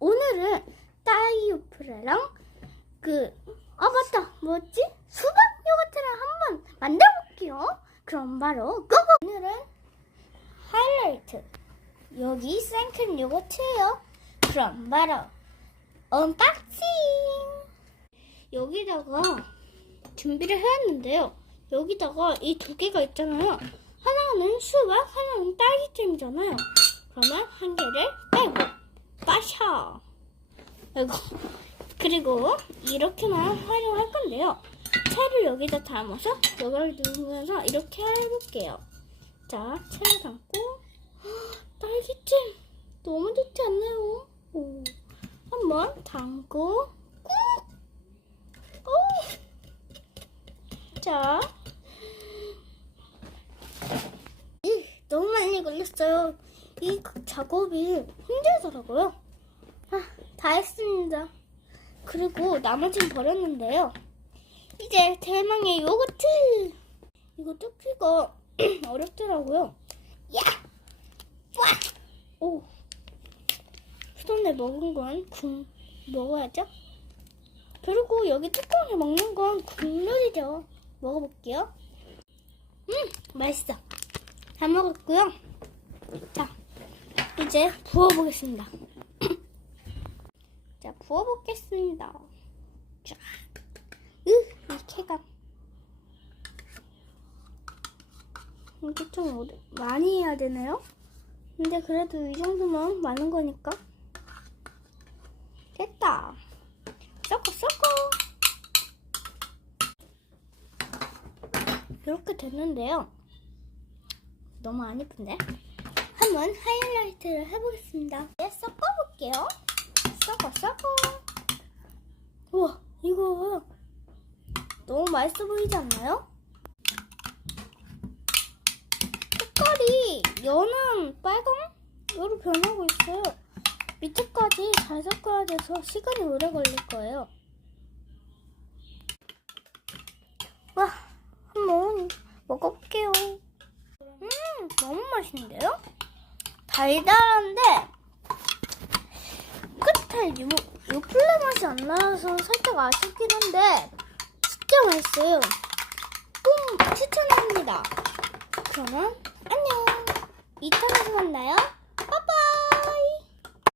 오늘은 따이오프레랑 그, 아, 맞다. 뭐였지? 수박 요거트를 한번 만들어볼게요. 그럼 바로, 고고! 오늘은 하이라이트. 여기 생크림 요거트예요. 그럼 바로, 언박싱! 여기다가 준비를 해왔는데요. 여기다가 이 두 개가 있잖아요. 하나는 수박, 하나는 딸기잼이잖아요. 그러면 한 개를 빼고 빠샤. 아이고. 그리고 이렇게만 활용할 건데요. 채를 여기다 담아서 여기를 누르면서 이렇게 해볼게요. 자, 채를 담고 헉, 딸기잼 너무 좋지 않나요? 오. 한번 담고 꾹. 오. 자, 이, 너무 많이 걸렸어요. 이 작업이 힘들더라고요. 아, 다 했습니다. 그리고 나머지는 버렸는데요. 이제 대망의 요거트! 이거 뜯기가 어렵더라고요. 야! 와! 오! 손에 먹은 건 국, 먹어야죠? 그리고 여기 뚜껑에 먹는 건 국물이죠. 먹어볼게요. 음! 맛있어. 다 먹었고요. 자, 이제 부어보겠습니다. 자, 부어보겠습니다. 쫙. 으, 이 쾌감. 이게 좀 오래- 많이 해야 되나요? 근데 그래도 이 정도면 많은 거니까. 됐다. 섞어, 섞어. 이렇게 됐는데요. 너무 안 예쁜데? 한번 하이라이트를 해보겠습니다. 네, 섞어볼게요. 섞어, 섞어. 우와, 이거 너무 맛있어 보이지 않나요? 색깔이 연한 빨강으로 변하고 있어요. 밑에까지 잘 섞어야 돼서 시간이 오래 걸릴 거예요. 와, 한번 먹어볼게요. 음, 너무 맛있는데요? 달달한데 끝에 요, 요 플레 맛이 안 나서 살짝 아쉽긴 한데 진짜 맛있어요. 꼭 추천합니다. 그러면 안녕. 2탄에서 만나요.